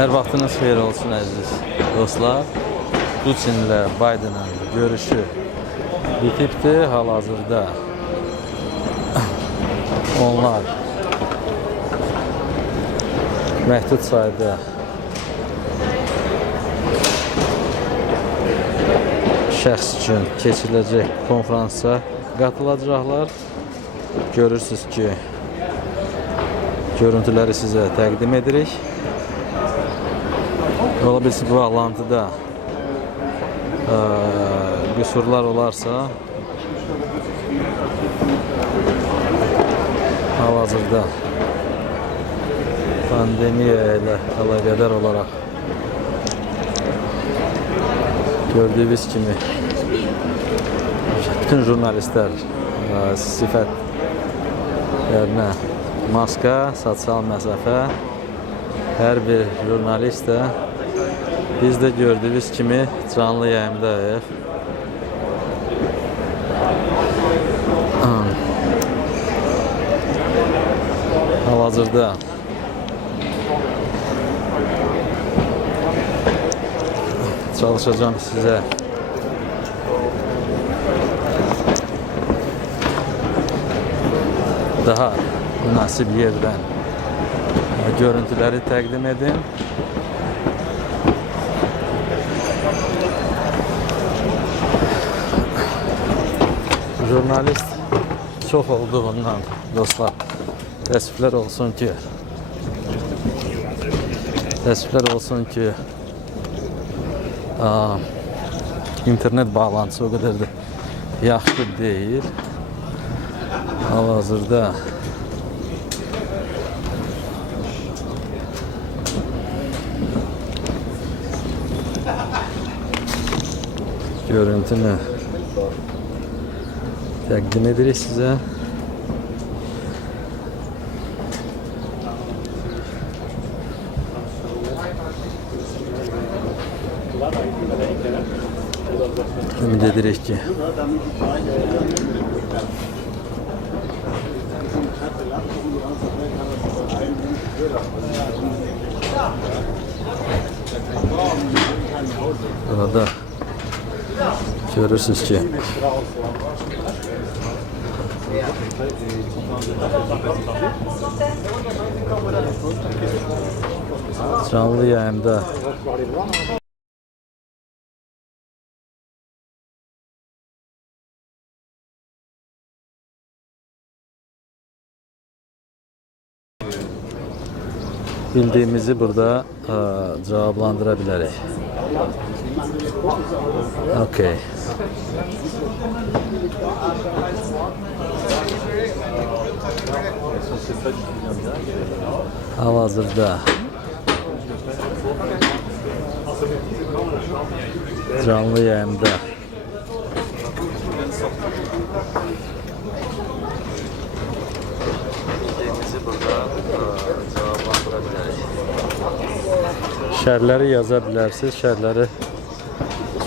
Hər vaxtınız xeyir olsun əziz dostlar. Putinə Baydenənin görüşü bitibdir. Hal-hazırda onlar məhdud sayda şəxs üçün keçiriləcək konfransa qatılacaqlar. Görürsünüz ki, görüntüləri sizə təqdim edirik. Ola bilsin ki, bağlantıda qüsurlar olarsa, hal-hazırda pandemiya ilə əlaqədar olaraq gördüyünüz kimi bütün jurnalistlər sifətlərinə maska, sosial məsafə, hər bir jurnalist də biz də gördüyünüz kimi canlı yayımdayıq. Hal-hazırda çalışacağım sizə daha münasib yerdən görüntüləri təqdim edin. Jurnalist çox olduğundan dostlar, təəssüflər olsun ki, internet bağlantısı o qədər də yaxşı deyil. Hal-hazırda görüntünü təqdim edirik sizə. Ümid edirik ki burada görürsünüz ki canlı yayımda bildiğimizi burada cevaplandıra bilərik. Okay. Hal-hazırda canlı yayımda şərləri yaza bilərsiniz. Şərləri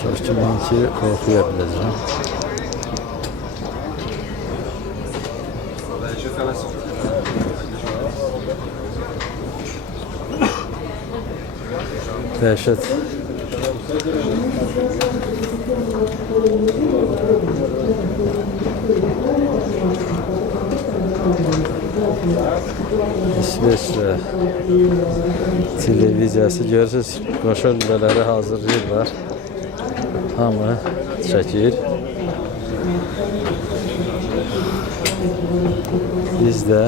çox kimin ki oxuya biləcəm. Dəhşət. İsveçrə televiziyası görürsünüz, qoşa lülələri hazırlayırlar. Hamı çəkir. Biz də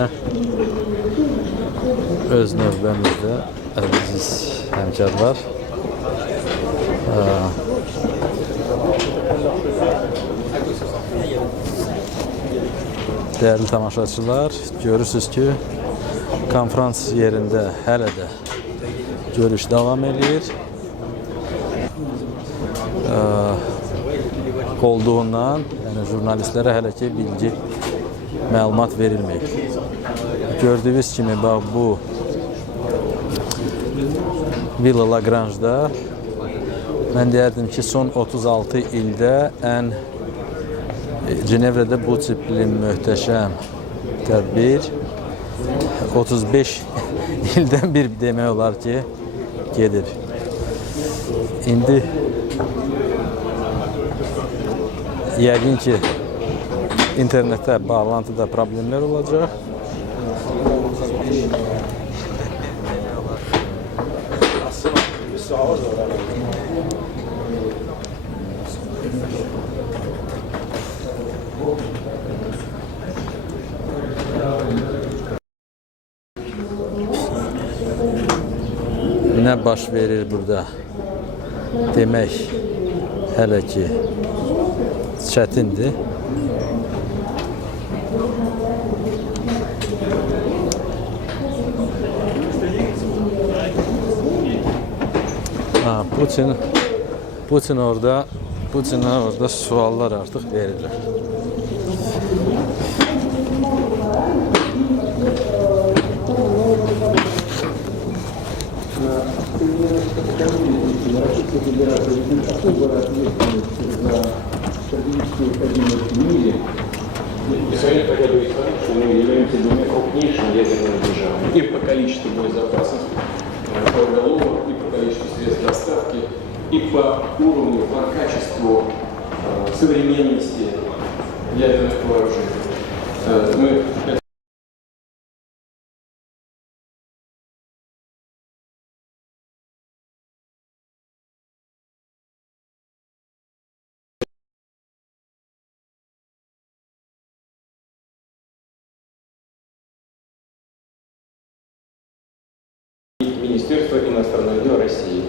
öz növbəmizdə əziz həmkarlar dəyərli tamaşaçılar, görürsünüz ki, konferans yerində hələ də görüş davam edir. Olduğundan, yəni jurnalistlərə hələ ki bilgi, məlumat verilməyib. Gördüyünüz kimi, bax bu Villa Lagrange'da mən deyərdim ki, son 36 ildə ən Cenevrədə bu tipli möhtəşəm tədbir 35 ildən bir demək olar ki, gedir. İndi yəqin ki, internetdə, bağlantıda problemlər olacaq. Nə baş verir burada? Demək hələ ki çətindir. Putinə orada suallar artıq verirlər. Совет по ряду историй, что мы являемся двумя крупнейшими ядерными державами и по количеству боезапасов, боеголовок, и по количеству средств доставки, и по уровню, по качеству современности ядерных вооружений. Министерство иностранных дел России.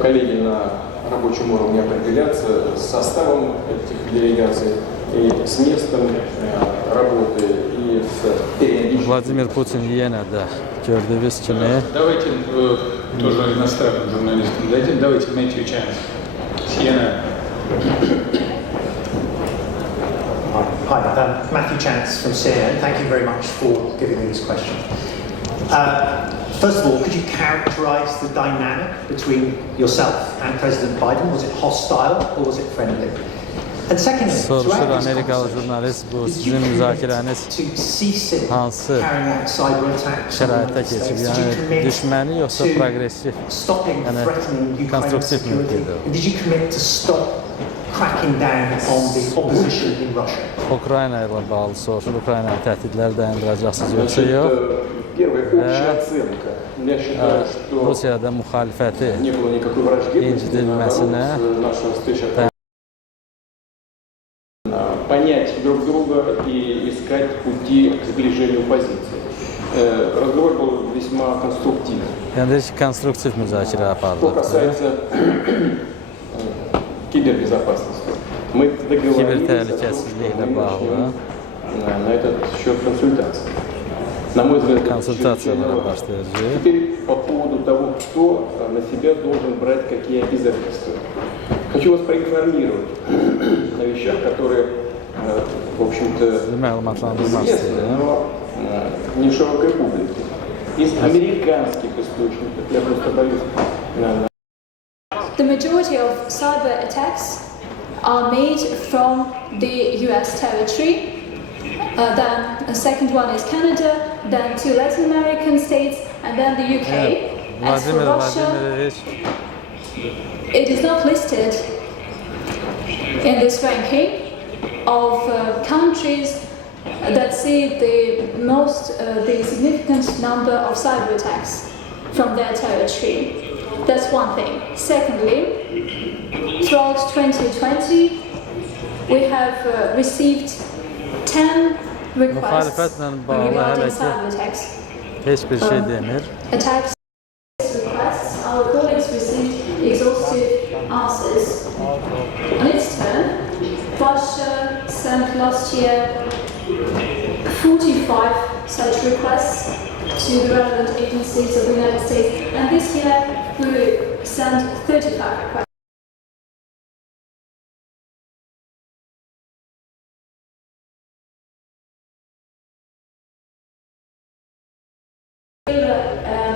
Коллеги на рабочем уровне определятся с составом этих делегаций и с местом работы и с периодичностью. Vladimir Putin yenə də gördüyünüz kimi. Давайте тоже иностранным журналистам дадим. Давайте Matthew Chance. Siena. Hi, Matthew Chance from CNN. Thank you very much for giving me this question. First of all, could you characterize the dynamic between yourself and President Biden? Was it hostile or was it friendly? And secondly, Soruşur Amerikalı jurnalist, bu sizin müzakirəniz hansı şəraitdə keçib? Yəni düşməni yoxsa progressiv, yəni konstruktiv mümkündür? Did you commit to stop cracking down on the opposition in Russia? Ukrayna ilə bağlı soruşur, Ukraynaya təhdidlər dayandıracaqsınız yoxsa yox? Rusiyada müxalifəti incidilməsinə понять друг друга и искать пути к сближению позиций. Разговор был весьма конструктивный. Yəni konstruktiv müzakirə aparılır. Что касается кибербезопасности, мы договорились о том, что мы начнем на этот счет консультации. На мой взгляд, теперь по поводу того, кто на себя должен брать какие обязательства. Хочу вас проинформировать о вещах, которые, в общем-то, известны, но не широкой публике. Из американских источников, я просто боюсь. The majority of cyber attacks are made from the US territory. Then the second one is Canada, then two Latin American states, and then the UK. As for Russia, it is not listed in this ranking of countries that see the significant number of cyber attacks from their territory. That's one thing. Secondly, throughout 2020, we have received 10 requests regarding cyber attacks. Heç bir şey demir. Attacks requests, our colleagues received exhaustive answers. On its turn, Russia sent last year 45 such requests to the relevant agencies of the United States, and this year we sent 35 requests.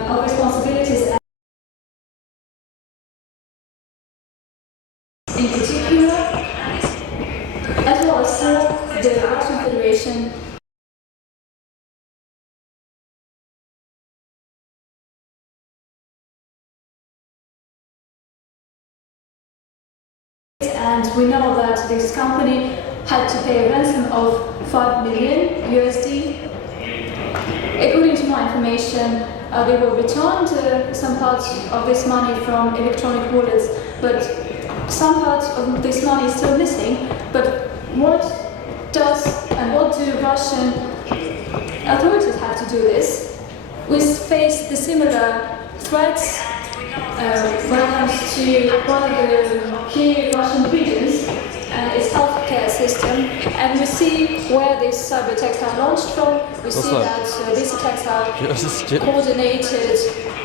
Our responsibilities in particular, as well as for the Russian Federation and we know that this company had to pay a ransom of 5 million USD. According to my information, they were returned some parts of this money from electronic wallets, but some parts of this money is still missing. But what do Russian authorities have to do this? We face the similar threats when it comes to one of the key Russian regions and its healthcare system, and we see where these cyber attacks are launched from. We see that these attacks are coordinated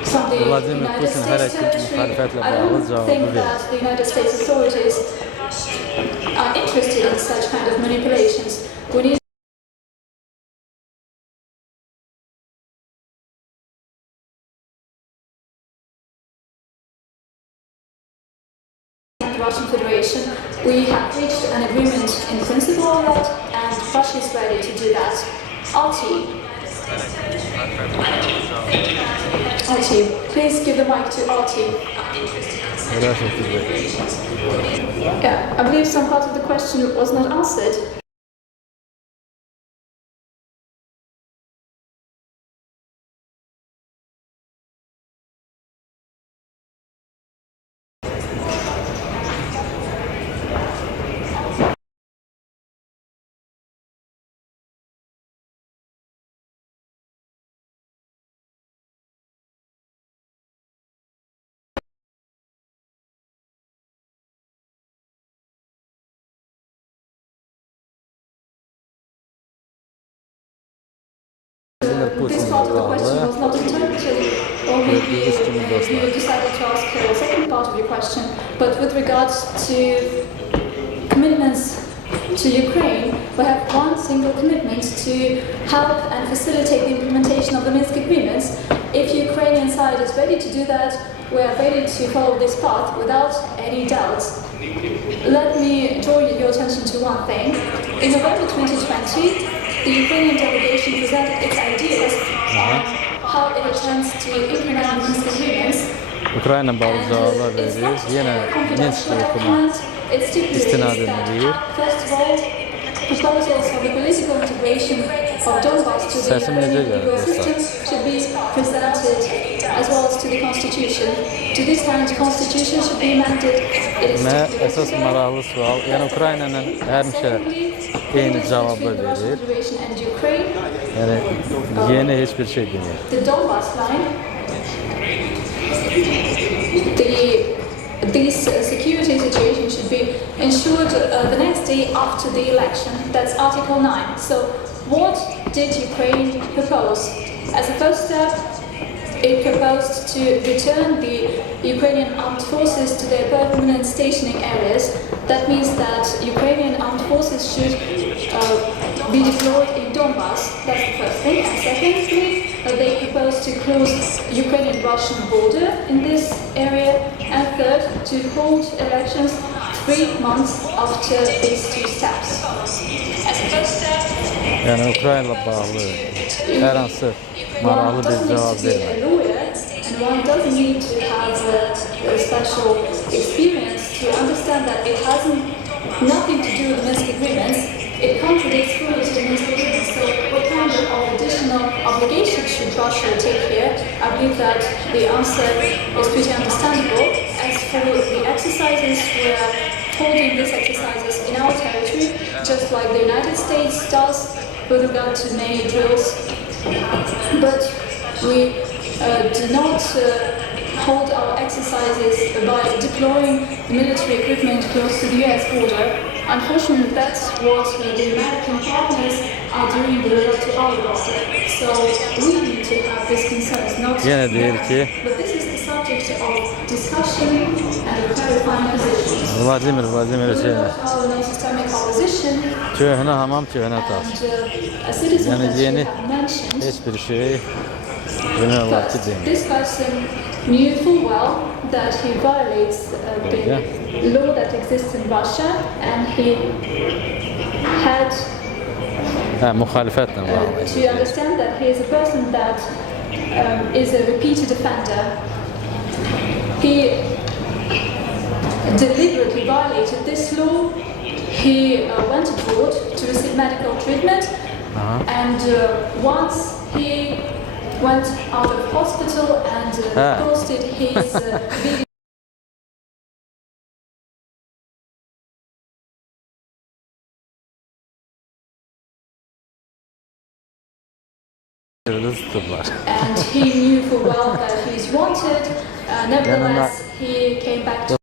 from the United States territory. I don't think that the United States authorities are interested in such kind of manipulations. We need the Russian Federation. We have reached an agreement in principle on that, and Russia is ready to do that. Artie, please give the mic to Artie. Yeah, I believe some part of the question was not answered. This part of the question was not interpreted, or maybe you decided to ask the second part of your question. But with regards to commitments to Ukraine, we have one single commitment to help and facilitate the implementation of the Minsk agreements. If Ukrainian side is ready to do that, we are ready to follow this path without any doubts. Let me draw your attention to one thing. In November 2020, the Ukrainian delegation presented its ideas on how it intends to implement these agreements. Ukrayna bağlı cevablar verir. Yine Minsk hükümü istinaden edir. First of all, proposals for the political integration of Donbass to the Ukrainian legal system should be presented as well as to the constitution. To this end, the constitution should be amended. Ve esas maraqlı sual, yani Ukrayna'nın həmişə eyni cavabı verir. Yani yeni hiçbir şey demir. The Donbass line, this security situation should be ensured the next day after the election. That's Article 9. So what did Ukraine propose? As a first step, it proposed to return the Ukrainian armed forces to their permanent stationing areas. That means that Ukrainian armed forces should be deployed in Donbass. That's the first thing. And secondly, they proposed to close Ukrainian-Russian border in this area. And third, to hold elections 3 months after these two steps. As a first step, yani Ukrayna bağlı her hansı maraqlı bir cevap vermir. And one doesn't need to have a special experience to understand that it has nothing to do with Minsk agreements. It contradicts fully to the Minsk agreements. So what kind of additional obligations should Russia take here? I believe that the answer is pretty understandable. As for the exercises, we are holding these exercises in our territory, just like the United States does with regard to many drills. But we do not hold our exercises by deploying military equipment close to the US border. Unfortunately, that's what the American partners are doing with regard to our border. So we need to have these concerns, not but this is the subject of discussion and clarifying positions. Vladimir Our systemic opposition köhnə hamam köhnə tas. a citizen Yani that yeni you have mentioned. hiçbir şey demək olar ki demir. This person knew full well that he violates the law that exists in Russia, and he had Müxalifətlə bağlı. to understand that he is a person that is a repeated offender. He deliberately violated this law. He went abroad to receive medical treatment, and once he went out of hospital and posted his video. And he knew full well that he is wanted. Nevertheless, he came back to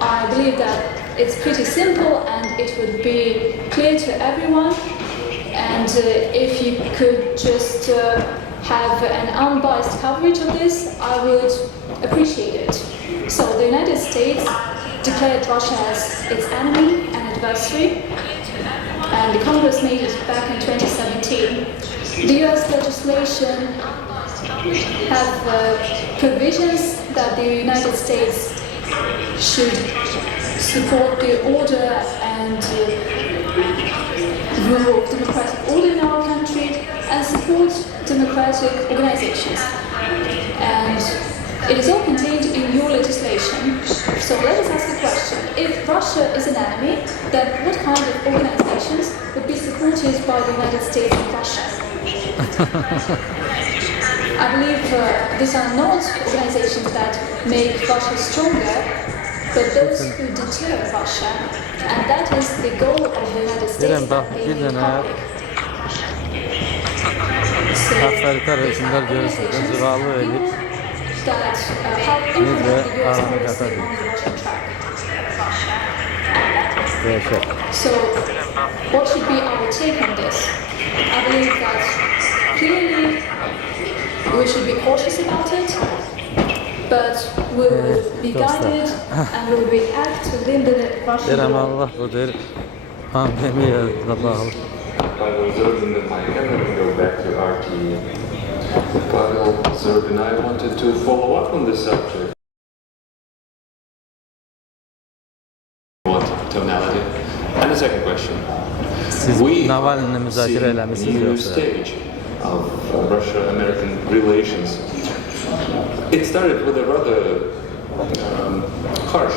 I believe that it's pretty simple and it would be clear to everyone. And if you could just have an unbiased coverage of this, I would appreciate it. So the United States declared Russia as its enemy and adversary, and the Congress made it back in 2017. The US legislation have provisions that the United States should support the order and rule of democratic order in our country and support democratic organizations. And it is all contained in your legislation. So let us ask a question. If Russia is an enemy, then what kind of organizations would be supported by the United States and Russia? I believe these are not organizations that make Russia stronger, but those who deter Russia. And that is the goal of the United States that they make public. Avtoritar rejimler görürsünüz, zivalı elit necə aranı qata bilir. Dəyişək. So, what should be our take on this? I believe that clearly we should be cautious about it, but we will be guided and we will react to limit Russian Deyirəm Allah budur, pandemiyayla bağlı. Pavel Zerdin and I can go back to RT. Pavel Zerdin, I wanted to follow up on this subject. What tonality? And the second question. Siz Navalny'ni müzakirə eləmisiniz new yoxsa? stage of Russia-American relations. It started with a rather harsh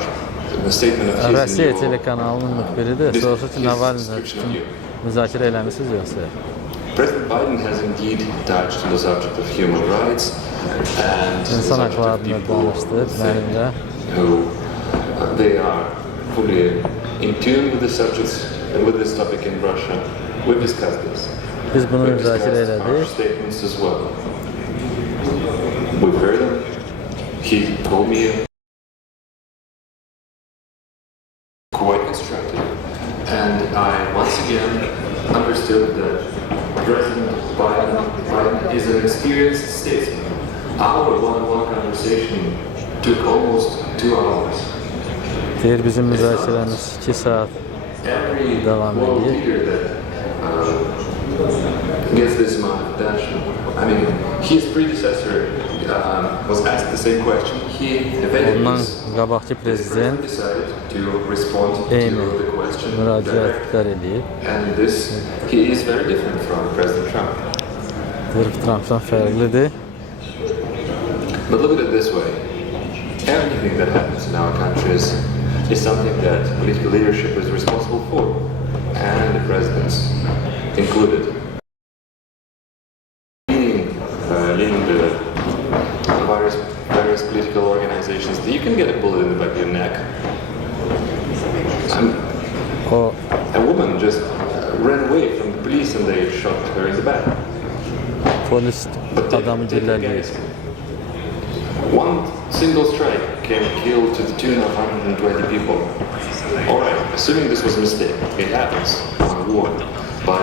statement of his Rusiya in your telekanalının müxbiridir. Soruşur ki, Navalny'ni müzakirə eləmisiniz yoxsa? President Biden has indeed touched on the subject of human rights and the İnsan subject of haklarını people danışdı benimle. who they are fully in tune with the subjects and with this topic in Russia. We've discussed this. Biz bunu We've müzakirə discussed our elədik. statements as well. We've heard them. He told me quite constructive, and I once again understood that President Biden is an experienced statesman. Our one-on-one conversation took almost 2 hours. Deyir bizim müzakirəmiz 2 saat Every devam world ediyor. leader that gets this amount of attention. I mean, his predecessor was asked the same question. He eventually Ondan qabaqki prezident decided to respond eyni to the question müraciətlər eləyib. and this he is very different from President Trump. Deyir Trumpdan fərqlidir. But look at it this way: everything that happens in our countries is something that political leadership is responsible for, and the presidents included. Leading the various political organizations, you can get a bullet in the back of your neck. O A woman just ran away from the police and they shot her in the back. polis adamı dillərləyir. One single strike can kill to the tune of 120 people. All right, assuming this was a mistake, it happens on a war. But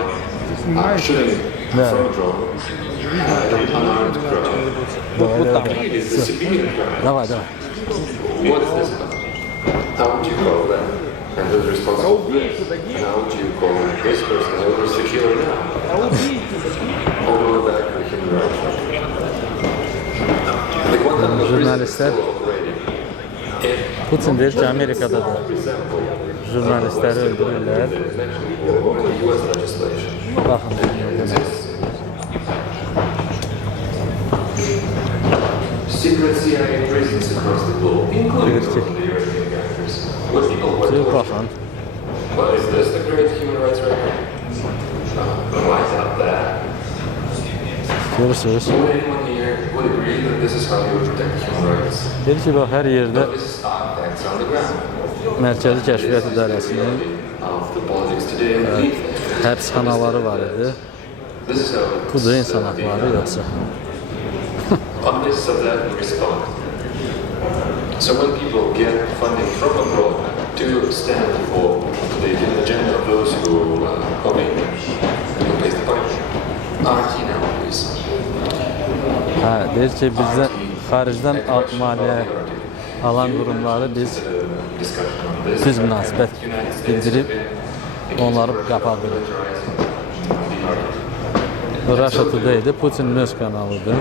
shooting from a drone, an unarmed crowd, it is a civilian crime. Davay, davay. What is this about? How would you call that? And who's responsible for this? And how would you call this person who's the killer now? All the way back to human rights. Jurnalistlər Putin deyir ki, Amerikada da jurnalistləri öldürürlər. legislation. Baxın. It exists. Secret CIA prisons across the globe, including those in the European countries, where people were tortured. Baxın. Well, is this the great human rights record? Why is that bad? Görürsünüz. Would anyone here would agree that this is how you would protect human rights? Deyir ki, bax, hər yerdə But this is facts on the ground. Mərkəzi Kəşfiyyat İdarəsinin Of the politics today and believe that həbsxanaları var idi. this is how it Budur insan haqları yoxsa. on the basis of that we respond. So when people get funding from abroad to stand for the hidden agenda of those who pays the price, RT now, please. Hə, deyir ki, bizdən xaricdən maliyyə alan qurumları biz düz münasibət bildirib onları qapadırıq. Russia Today'dir, Putin'in öz kanalıdır.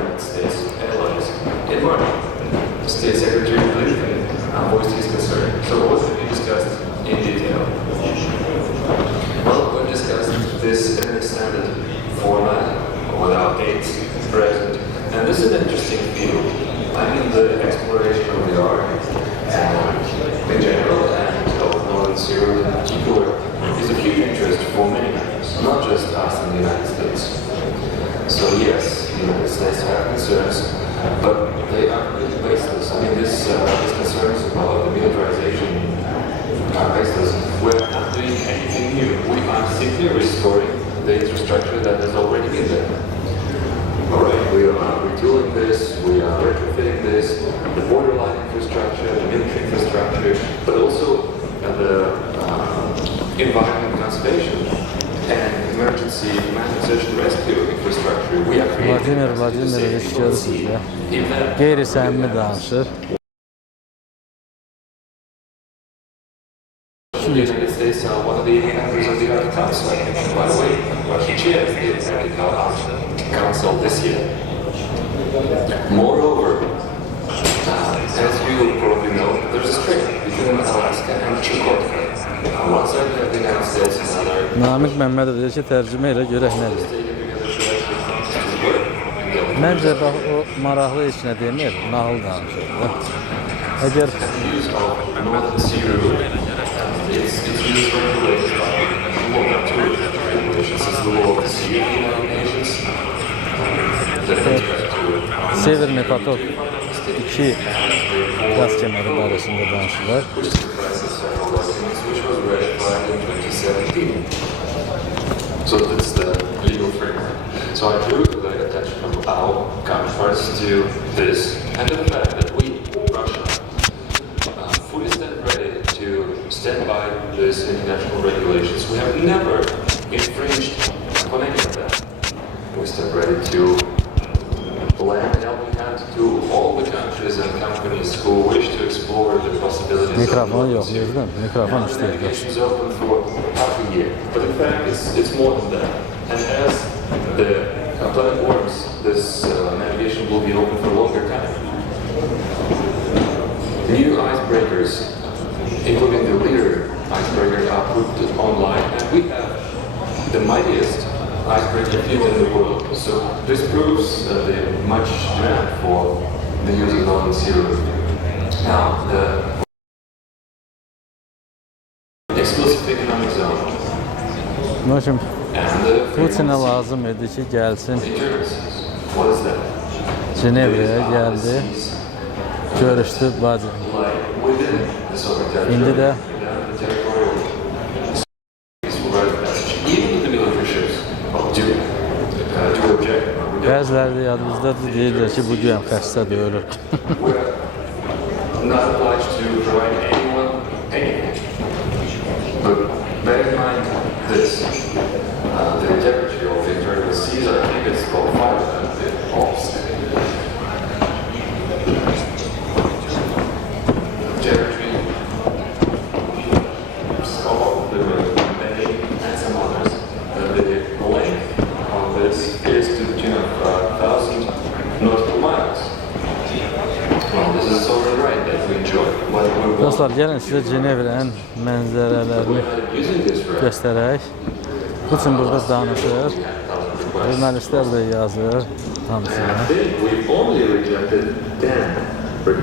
State Secretary Blinken voiced his concern. So what did we discuss in detail? Well, we discussed this in an extended format without aides present. And this is an interesting field. I mean, the exploration of the art in general and of Northern Syria in particular is of huge interest for many countries, not just us in the United States. So yes, the United States have concerns, but they are really baseless. I mean, these concerns about the militarization are baseless. We're not doing anything new. We are simply restoring the infrastructure that has already been there. All right, we are retooling this, we are retrofitting this, the borderline infrastructure, the military infrastructure, but also the environment conservation and emergency humanitarian search and rescue infrastructure. We are creating Vladimirovich görürsünüz ya. Qeyri-səmimi danışır. The United States are one of the members of the Arctic Council. By the way, Russia chairs the Arctic Council this year. Moreover, as you probably know, there's a strait between Alaska and Chukotka. On one side we have the United States and another. Namik Məmmədov deyir ki, tərcümə ilə görək nədir. Məncə, bax, o maraqlı heç nə demir, nağıl danışır. Əgər It's used regulated by regulations as the law of the sea of the United Nations. Severni Patok 2 qaz kəməri barəsində danışırlar. Which comprises several documents which was ratified in 2017. So that's the legal framework. So I drew the attention of our counterparts to this and the fact that we, Russia, fully stand ready to stand by these international regulations. We have never infringed on any of them. We stand ready to lend a helping hand to all the countries and companies who wish to explore the possibilities Mikrofon of yox, gözləm. Mikrofon işləyir. navigation is open for half a year. But in fact, it's more than that. And as the plan works, this navigation will be open for a longer time. New icebreakers, including the leader icebreaker, are put online, and we have the mightiest icebreaker fleet in the world. So this proves the much demand for the use of Northern Syria. Now, the exclusive economic zone Məşəm, and the Putinə lazım idi ki, gəlsin. what is that? Cenevre'yə gəldi, görüşdü, bacı. Within the sovereign territory, İndi də the territorial even the military ships do object. bəziləri də yadımızdadır, deyirlər ki, bu güyan xəstədir, ölür. We're not obliged to provide anyone anything. But bear in mind this. The integrity of the internal seas, I think it's called 5 ops. Territory, some of the many and some others. The length on this is to the tune of 1,000 nautical miles. Well, this is a sovereign right that we enjoy. When we Dostlar, gəlin sizə Cenevre'nin mənzərələrini using this right, göstərək. Putin burada danışır. Jurnalistlər də yazır hamısına.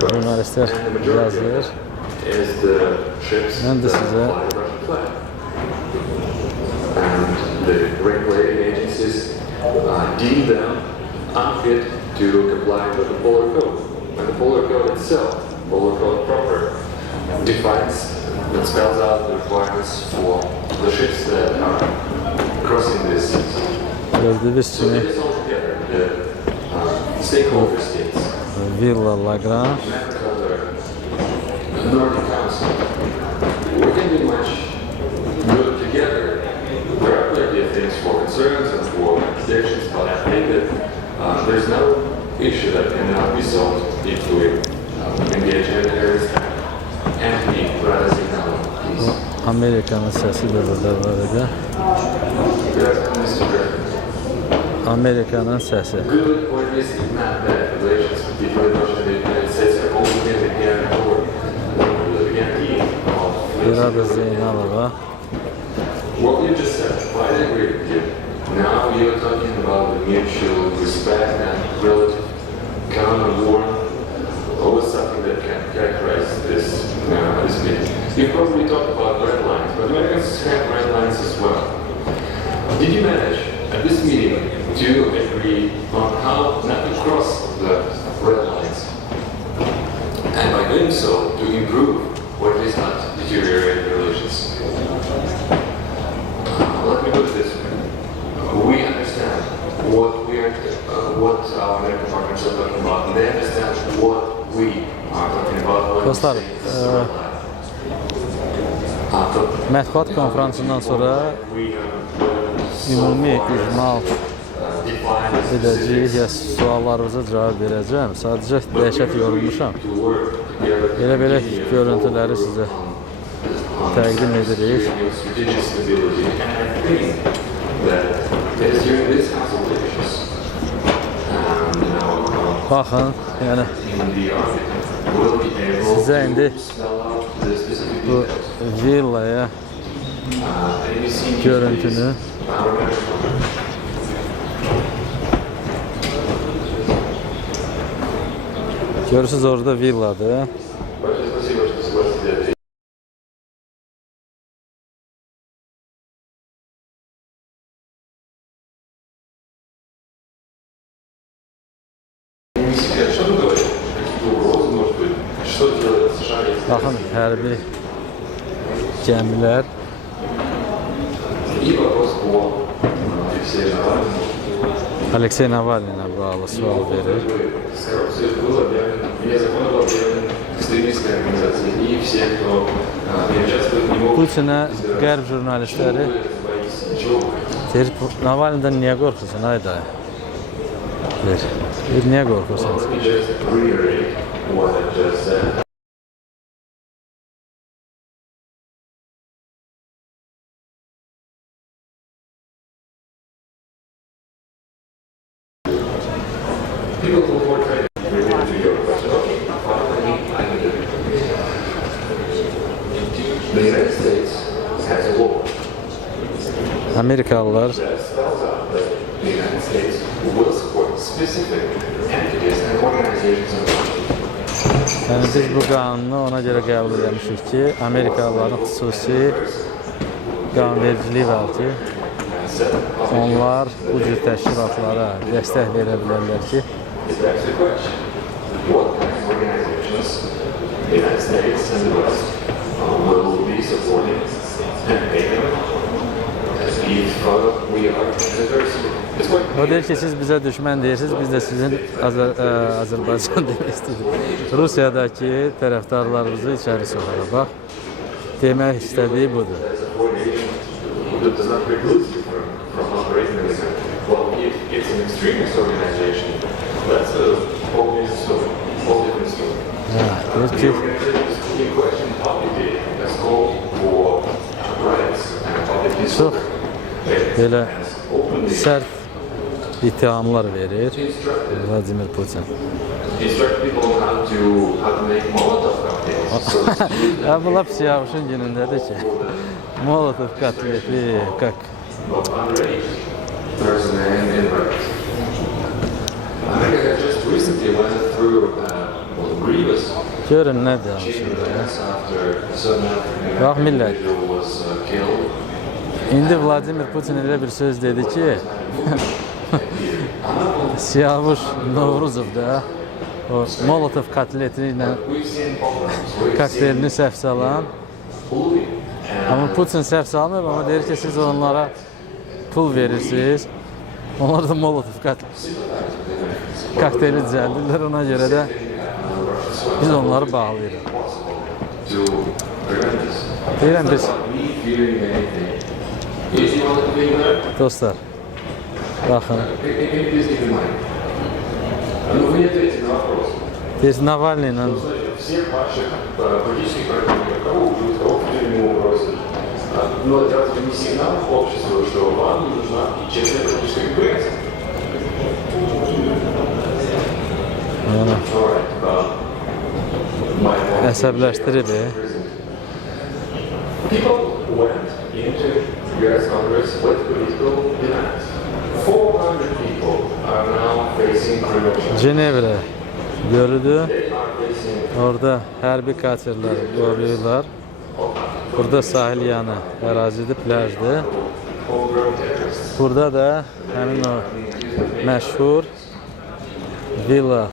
Jurnalistlər yazır. Mən də sizə the regulating agencies deem them unfit to comply with the Polar Code. And the Polar Code itself, Polar Code proper, defines and spells out the requirements for the ships that are crossing this sea. gördüyünüz So kimi it is all together the stakeholder states, Villa Lagrange the Northern Council. We can do much good together. There are plenty of things for concerns and for accusations, but I think that there's no issue that cannot be solved if we engage in areas and be rather signal. Amerika'nın sesi de burada var idi. Mr. President. Amerika'nın sesi. Good or at least not bad relations between Russia and the United States are only again or the guarantee of İrada Zeynalova. what you just said. I agree with you. Now you're talking about the mutual respect and relative common war. Always something that can characterize this meeting. You probably talked about red lines, but Americans have red lines as well. Did you manage at this meeting to agree on how not to cross the red lines? And by doing so, to improve or at least not deteriorate relations? Let me put it this way. We understand what our American partners are talking about, and they understand what we are talking about. Dostlar, mətbuat konferansından sonra ümumi icmal edəcəyik, ya suallarınıza cavab verəcəm. Sadəcə dəhşət yorulmuşam. Belə görüntüləri sizə təqdim edirik. Baxın, yəni sizə indi bu villaya görüntünü görürsünüz, orada villadır. Baxın, hərbi gəmilər. Aleksey Navalni'yə bağlı sual verir. Putinə qərb jurnalistləri deyir, Navalni'dən niyə qorxursun, ay dayı? Deyir, niyə qorxursunuz? Amerikalılar yəni biz bu qanunu ona görə qəbul etmişik ki, Amerikalıların xüsusi qanunvericiliyi var ki, onlar bu cür təşkilatlara dəstək verə bilərlər ki, o deyir ki, siz bizə düşmən deyirsiniz, biz də sizin Azərbaycan demək istədik. Rusiyadakı tərəfdarlarımızı içəri soxaraq. Bax, demək istədiyi budur. Deyir ki, çox belə sərt ittihamlar verir Vladimir Putin. Bu lap siyavuşun günündədir ki, Molotov kotelini, of underage person and rape. America just recently went through grievous Görün nə danışır. events after a certain African Bax millət. individual was killed. İndi Vladimir Putin elə bir söz dedi ki, Siyavuş Novruzov da o Molotov koktelini ilə We've seen programs. koktelini səhv salan. Amma Putin səhv salmıyor, amma deyir ki, siz onlara pul verirsiniz. Onlar da Molotov kokteyli düzəldirlər, ona görə də biz onları bağlayırıq. Deyirəm biz, dostlar, baxın. Biz Navalni ilə Всех ваших политических противников, кого в тюрьму бросили. Но это разве не сигнал обществу, что вам нужна честная политическая конкуренция? əsəbləşdirib. People went into U.S. Congress with political demands. 400 people are now facing criminal charges. Cenevrə görüldü. They are facing Orada hərbi katerləri qoruyurlar. Burada sahil yanı ərazidir, pləjdir. homegrown terrorists. Burada da həmin o məşhur villa.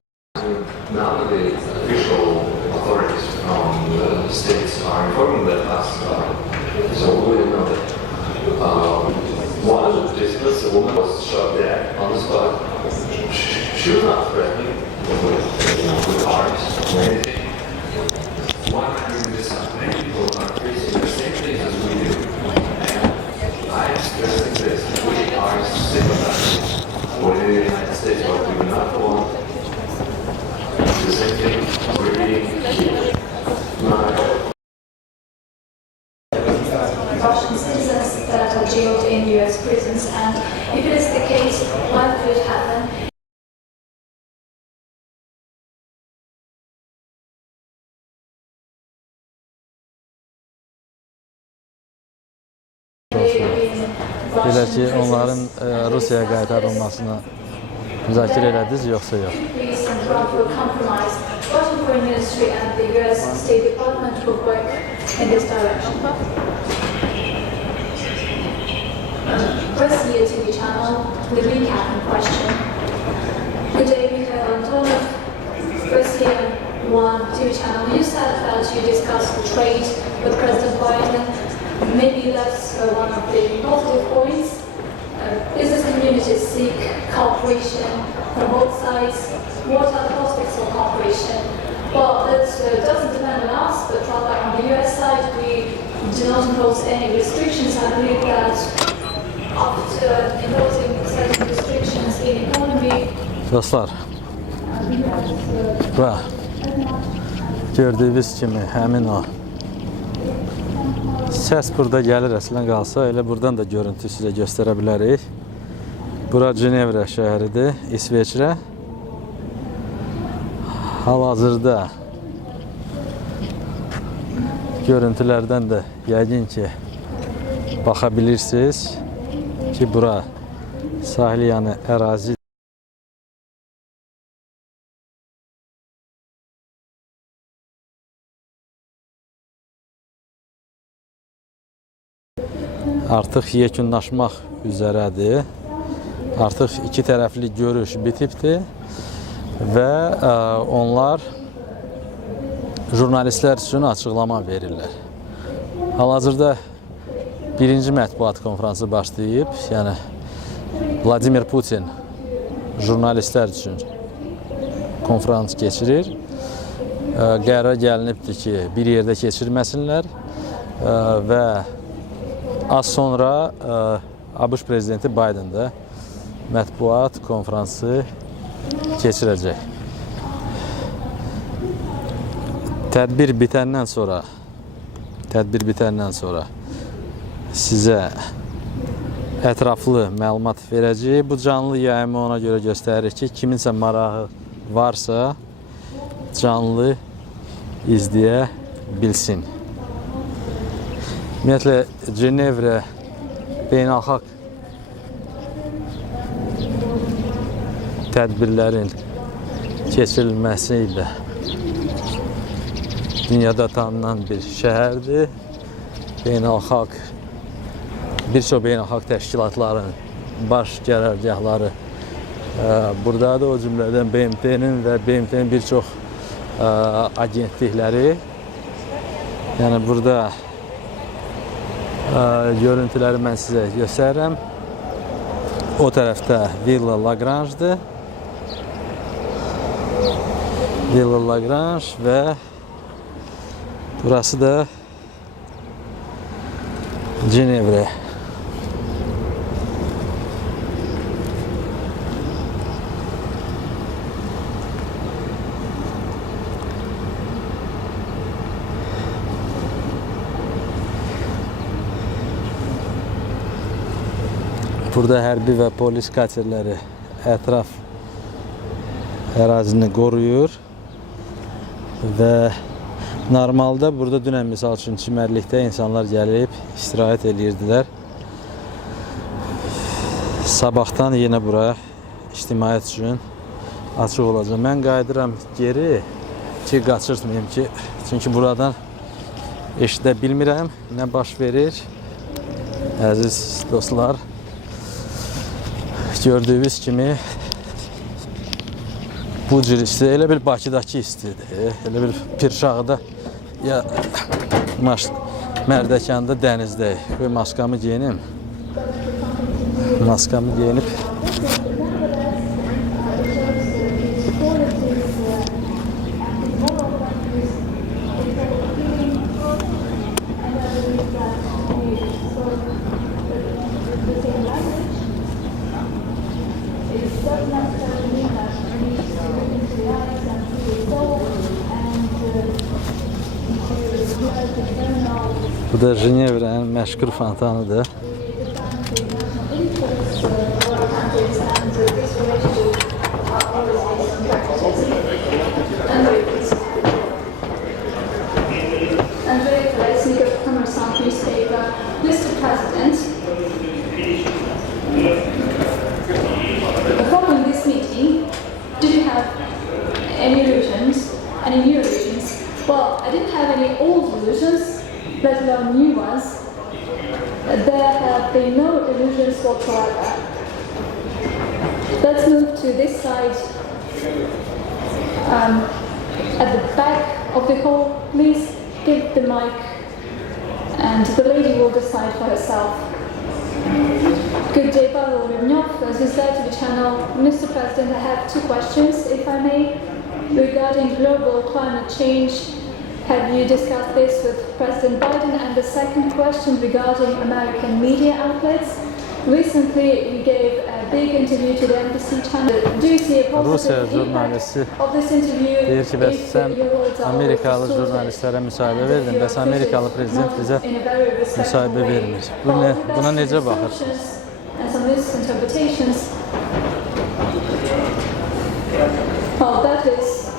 Now the official authorities from the states are informing that us, so we don't know that. One of the participants, a woman, was shot dead on the spot. She was not threatening with arms or anything. Why am I doing this? Many people are facing the same things as we do. And I am stressing this. We are sympathizing with the United States, but we do not want the same thing we're reading here. Russian citizens that are jailed in US prisons, and if it is the case, why could it happen? Belə ki, onların Rusiyaya qaytarılmasını müzakirə elədiniz, yoxsa yox? Peace and Trump will compromise. Russian Foreign Ministry and the US State Department will work in this direction. Press here TV channel, the recap in question. Good day, Mikhail Antonov. Press here, one TV channel. You said that you discussed the trade with President Biden. Maybe that's one of the positive points. Business communities seek cooperation from both sides. What are the prospects of cooperation? Well, that doesn't depend on us, but rather on the US side. We do not impose any restrictions. I believe that after imposing certain restrictions in economy, Dostlar, və gördüyünüz kimi həmin o səs burada gəlir, əslən qalsa, elə buradan da görüntü sizə göstərə bilərik. Bura Cenevrə şəhəridir, İsveçrə. Hal-hazırda görüntülərdən də yəqin ki, baxa bilirsiniz ki, bura sahil yanı ərazi. Artıq yekunlaşmaq üzərədir. Artıq iki tərəfli görüş bitibdir və onlar jurnalistlər üçün açıqlama verirlər. Hal-hazırda birinci mətbuat konfransı başlayıb, yəni Vladimir Putin jurnalistlər üçün konferans keçirir. Qərar gəlinibdir ki, bir yerdə keçirməsinlər və az sonra ABŞ prezidenti Bayden də mətbuat konferansı keçirəcək. Tədbir bitəndən sonra sizə ətraflı məlumat verəcək. Bu canlı yayımı ona görə göstərir ki, kiminsə marağı varsa canlı izləyə bilsin. Ümumiyyətlə, Cenevrə beynəlxalq tədbirlərin keçirilməsi ilə dünyada tanınan bir şəhərdir. Beynəlxalq, bir çox beynəlxalq təşkilatların baş qərargahları buradadır. O cümlədən BMT-nin və BMT-nin bir çox agentlikləri. Yəni burada görüntüləri mən sizə göstərirəm. O tərəfdə Villa Lagrange'dır. Villa Lagrange və burası da Cenevre. Burada hərbi və polis katerləri ətraf ərazini qoruyur və normalda burada dünən misal üçün çimərlikdə insanlar gəlib istirahət edirdilər. Sabahdan yenə bura ictimaiyyət üçün açıq olacaq. Mən qayıdıram geri ki, qaçırtmayayım ki, çünki buradan eşidə bilmirəm nə baş verir. Əziz dostlar, gördüyünüz kimi bu cür isti, elə bil Bakıdakı istidir, elə bil Pirşağıda ya Mərdəkanda dənizdəyik. Qoy maskamı geyinim. Maskamı geyinib bu da Cenevre'nin məşhur fontanıdır. Following this meeting, did you have any illusions? Any new illusions? Well, I didn't have any old illusions, let alone new ones. There have been no illusions whatsoever. Let's move to this side. At the back of the hall, please give the mic and the lady will decide for herself. Good day, Pavel Rimnyov. As you said to the channel, Mr. President, I have two questions, if I may. Regarding global climate change, have you discussed this with President Biden? And the second question regarding American media outlets. Recently, we gave a big interview to the NBC channel. Do you see a positive impact of this interview? Deyir ki, bəs sən Amerikalı jurnalistlərə müsahibə verdin, bəs Amerikalı prezident bizə müsahibə vermir. Buna necə baxırsınız? And some misinterpretations. Well, that is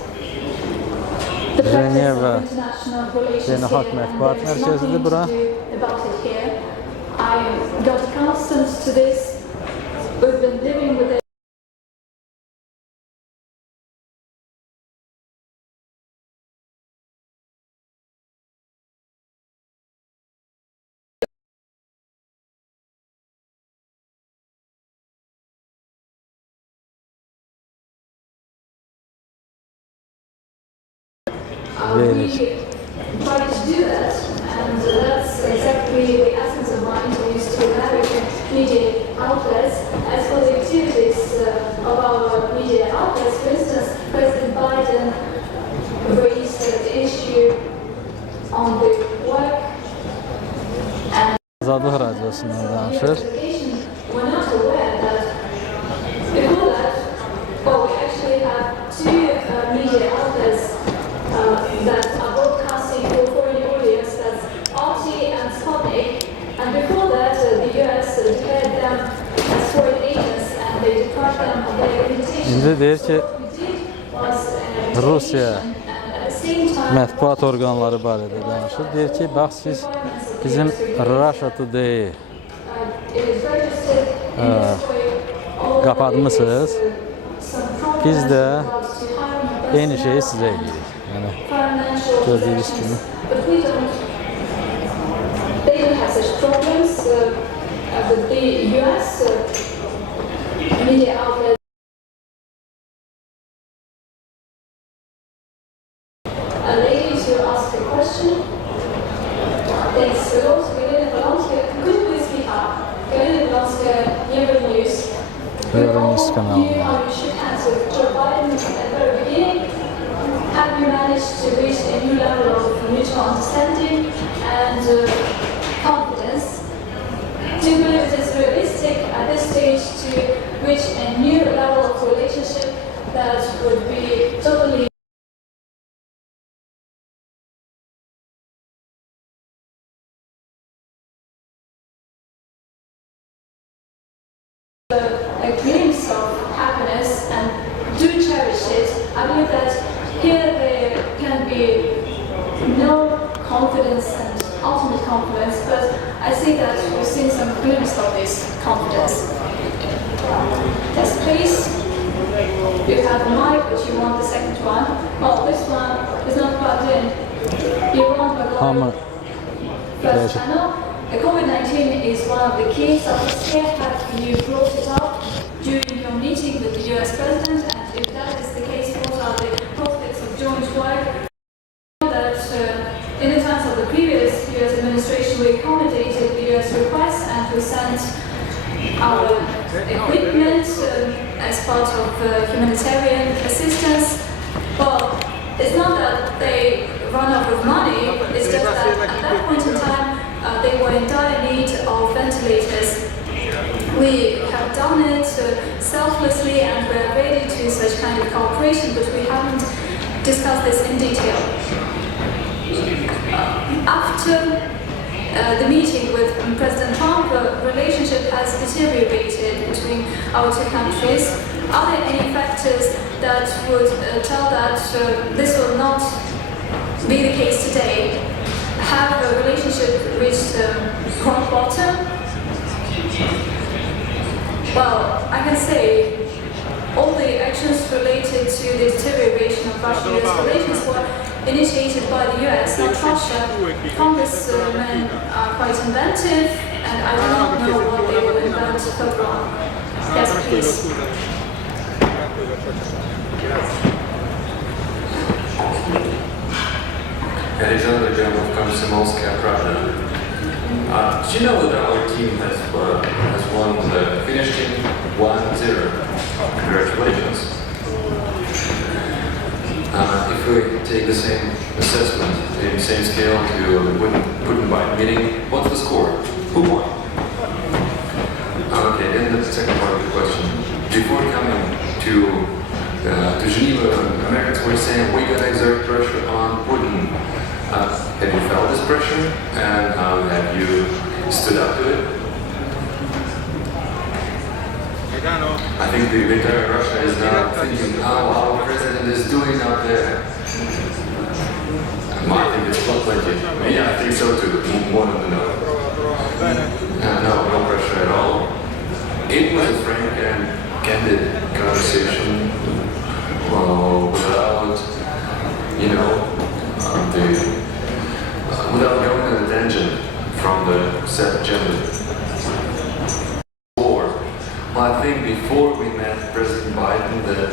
the practice of international relations Mətbuat Mərkəzidir bura. About it here. I got accustomed to this. We've been living with it. Verir. Try to do that, and that's exactly the essence of my interviews to American media outlets. As for the activities of our media outlets, for instance, President Biden raised the issue on the work and Azadlıq radiosundan danışır. we're not aware that before that, well, we actually have two media outlets that are broadcasting for foreign audience, that's RT and Sputnik. And before that, the US declared them as foreign agents and they deprived them of their accreditation. İndi deyir ki, What we did was Rusiya and at the same time, mətbuat orqanları barədə danışır. Deyir ki, bax siz bizim Russia Today it is registered in this way. All qapadmısınız. some Biz də eyni şeyi sizə edirik. Yəni, gördüyünüz kimi. They don't have such problems with the US media outlets. A lady to ask a question. Thanks. Galina Balanska, could you please speak up? Galina Balanska, Euronews. Euronews We kanalına. all knew how you shook hands with Joe Biden at the very beginning. Have you managed to reach a new level of mutual understanding and confidence? Do you believe it is realistic at this stage to reach a new level of relationship that would be totally a glimpse of happiness and do cherish it? I believe that here there can be no confidence and ultimate confidence, but I see that we've seen some glimpse of this confidence. Yes, please. You have the mic, but you want the second one. Well, this one is not plugged in. You want the Hamı first channel. The COVID-19 is one of the key subjects here. Have you brought it up during your meeting with the US President? And if that is the case, what are the prospects of joint work? That in the times of the previous US administration, we accommodated the US requests and we sent our equipment as part of humanitarian assistance. Well, it's not that they run out of money, it's just that at that point in time, they were in dire need of ventilators. We have done it selflessly and we're ready to such kind of cooperation, but we haven't discussed this in detail. After the meeting with President Trump, the relationship has deteriorated between our two countries. Are there any factors that would tell that this will not be the case today? Have a relationship reached rock bottom? Well, I can say all the actions related to the deterioration of Russia-US relations were initiated by the US, not Russia. Congressmen are quite inventive, and I do not know what they will invent further on. Yes, please. Alexander Jamov, Komsomolskaya Pravda. Do you know that our team has won the Finnish team 1-0? Congratulations. If we take the same assessment, the same scale to the Putinə Baydenə meeting, what's the score? Who won? Okay, then the second part of the question. Before coming to Geneva, Americans were saying we're going to exert pressure on Putin. Have you felt this pressure and have you stood up to it? I think the entire Russia is now thinking how our president is doing out there. I think it's not plenty. Yeah, I think so too. More than no. No pressure at all. It was a frank and candid conversation without, without going to the tangent from the set agenda. I think before we met President Biden that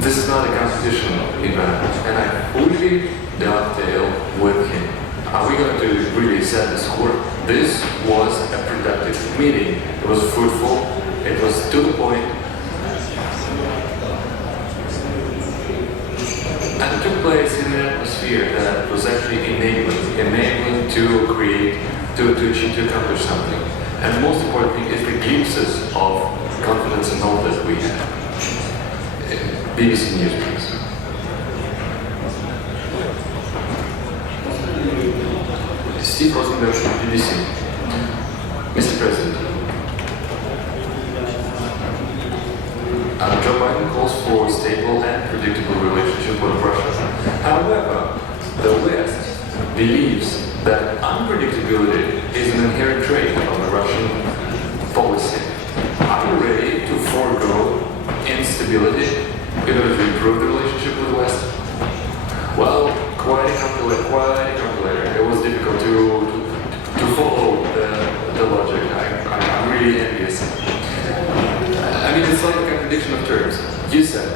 this is not a competition event, and I fully dovetail with him. Are we going to really set the score? This was a productive meeting. It was fruitful. It was to the point. And it took place in an atmosphere that was actually enabling to create, to accomplish something. And the most important thing is the glimpses of confidence and hope that we have. BBC News, please. Steve Rosenberg from BBC. Mr. President, Joe Biden calls for a stable and predictable relationship with Russia. However, the West believes that unpredictability is an inherent trait of the Russian policy. Are you ready to forego instability? stability in order to improve the relationship with the West? Well, quite a calculator. It was difficult to follow the logic. I'm really envious. I mean, it's like a contradiction of terms. You said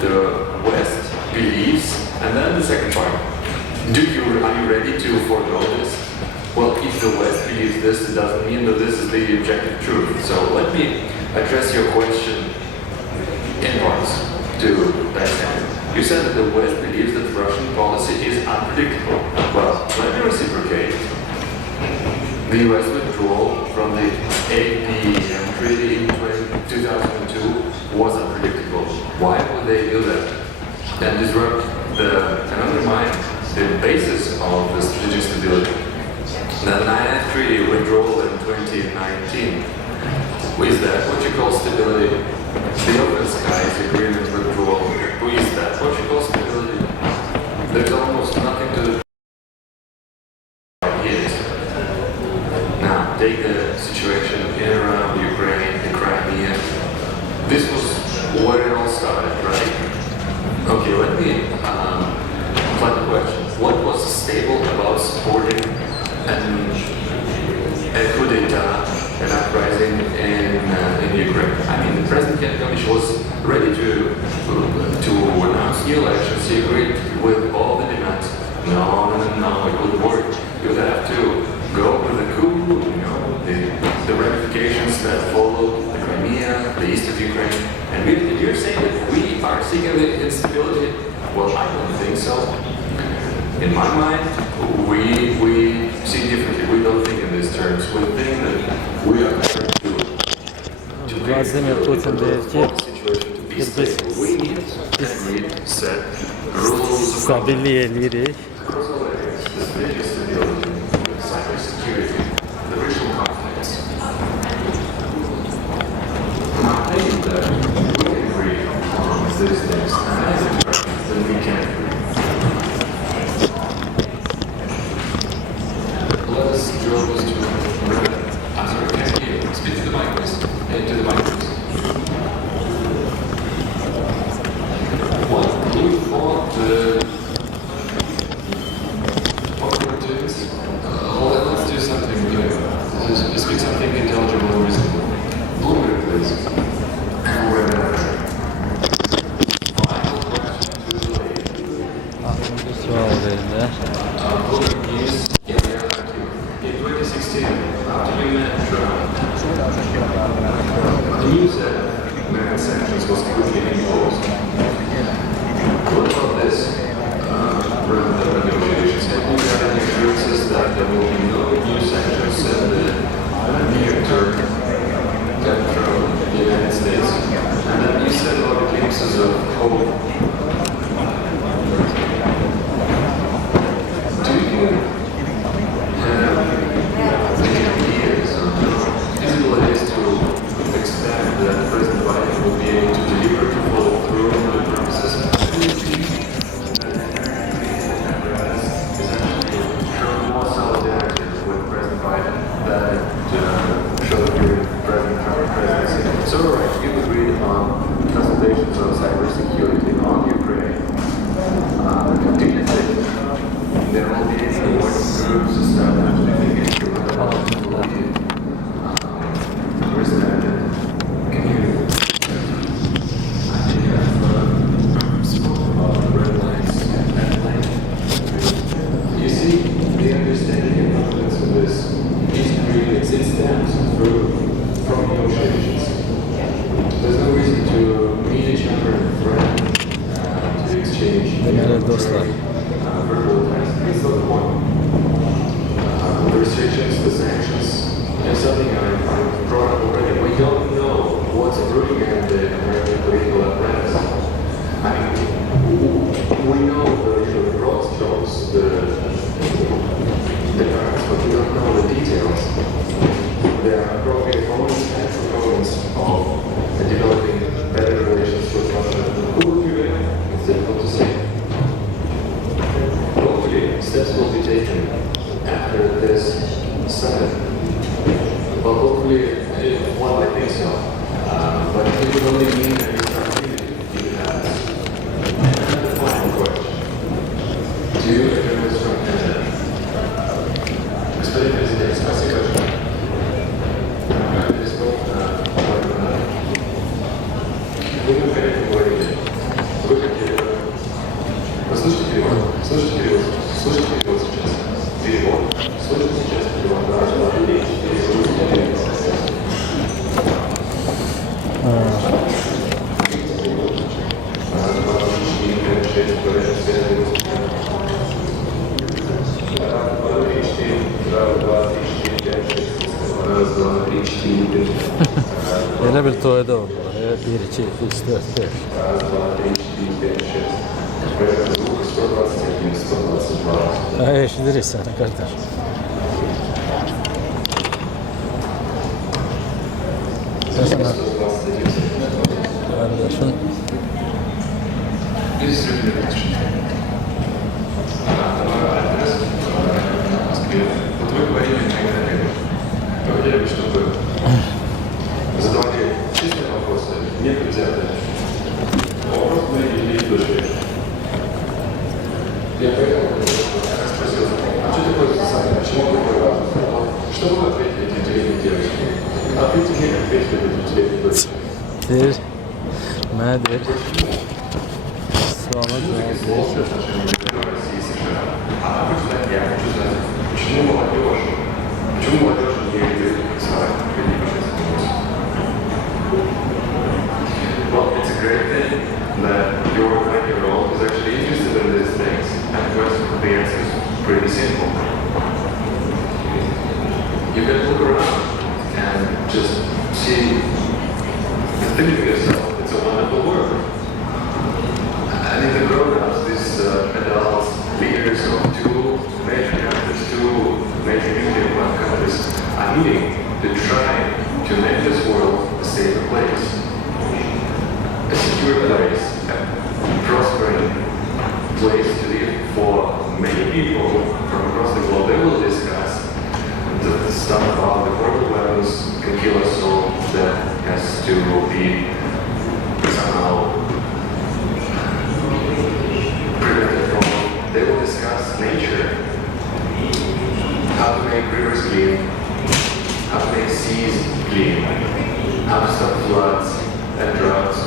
the West believes, and then the second part. Are you ready to forego this? Well, if the West believes this, it doesn't mean that this is the objective truth. So let me address your question in parts to that extent. You said that the West believes that Russian policy is unpredictable. Well, let me reciprocate. The US withdrawal from the APM Treaty in 2002 was unpredictable. Why would they do that? And disrupt and undermine the basis of the strategic stability. The 9th Treaty withdrawal in 2019. Is that what you call stability? The Open Skies Agreement withdrawal. Is that what you call stability? There's almost nothing to years. Now, take the situation in around Ukraine, the Crimea. This was where it all started, right? Okay, let me apply the question. What was stable about supporting a coup d'etat, an uprising in Ukraine? I mean, President Yanukovych was ready to announce new elections. He agreed with all the demands. No, it wouldn't work. You would have to go with the coup, the ramifications that followed the Crimea, the east of Ukraine. And you're saying that we are seeking the instability? Well, I don't think so. In my mind, we see differently. We don't think in these terms. We think that we are there to Vladimir Putin deyir ki, biz stabillik eləyirik. Well, hopefully, I think so. But it would only mean that you start thinking хотите говорить? Вы хотели... Вы слышите перевод? Слышите перевод? Слышите перевод сейчас? Перевод. Слышите сейчас перевод? Раз, два, три, четыре. Раз, два, три, четыре, пять, шесть, семь, Elə bir toyda oldu. 1, 2, 3, 4, 5. Eşidirik səni, qardaş. Səsənə. Qardaşın. Вот вы говорили иногда, говорили, чтобы задавали честные вопросы, не предвзятые. Вопрос были или души. Я поэтому спросил, а что такое социально, почему такое важно? Что вы ответили интеллектуальной девочке? Ответьте мне, как ответили интеллектуальной девочке. Deyir, mənə deyir, suala cavab deyir. А вы знаете, я хочу знать, почему молодежь не верит в свою Well, it's a great thing that your 9-year-old is actually interested in these things, and the answer is pretty simple. You can look around and just see and think to yourself, it's a wonderful world. And in the grown-ups, these adults, leaders of two major countries, two major nuclear plant countries, are meeting to try to make this world a safer place, a secure place, a prospering place to live for many people from across the world. They will discuss the stuff about the horrible weapons can kill us all that has to be somehow prevented from. They will discuss nature, how to make rivers clean, how to make seas clean, how to stop floods and droughts,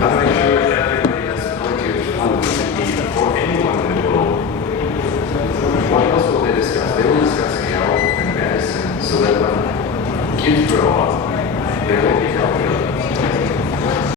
how to make sure that everybody has plenty of food to eat for anyone in the world. What else will they discuss? They will discuss health and medicine so that when kids grow up, they will